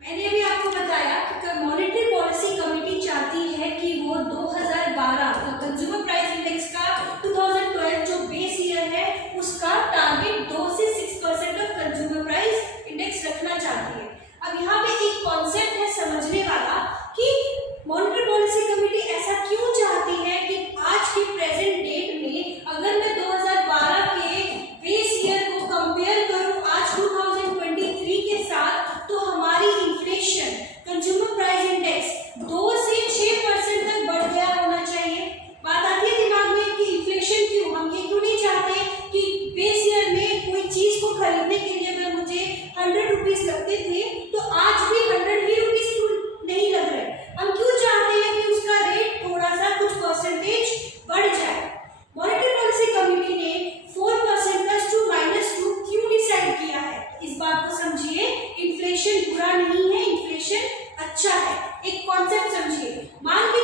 मैंने अभी आपको बताया कि मॉनेटरी पॉलिसी कमेटी चाहती है कि वो 2012 का कंज्यूमर प्राइस इंडेक्स का 2012 जो बेस ईयर है उसका टारगेट 2 से 6% ऑफ कंज्यूमर प्राइस इंडेक्स रखना चाहती है। अब यहाँ पे एक कॉन्सेप्ट है समझने वाला कि मॉनेटरी पॉलिसी कमेटी ऐसा क्यों चाहती है कि आज के प्रेजेंट डेट में अगर मैं 2012 के बेस ईयर को कंपेयर करूं आज 2023 के साथ, तो हमारी इन्फ्लेशन कंज्यूमर प्राइस इंडेक्स 2 से 6% तक बढ़ गया होना चाहिए। बात आती है दिमाग में कि इन्फ्लेशन क्यों, हम ये क्यों नहीं चाहते कि बेस ईयर में कोई चीज को खरीदने के लिए अगर मुझे 100 रुपीज लगते थे तो आज भी 100 ही रुपीज नहीं लग रहे। हम क्यों चाहते हैं कि उसका रेट थोड़ा सा कुछ परसेंटेज बढ़ जाए। मॉनेटरी पॉलिसी कमेटी ने 4% +2 -2 क्यों डिसाइड किया है, इस बात को समझिए। इन्फ्लेशन बुरा नहीं है, इन्फ्लेशन अच्छा है। एक कॉन्सेप्ट समझिए। मान के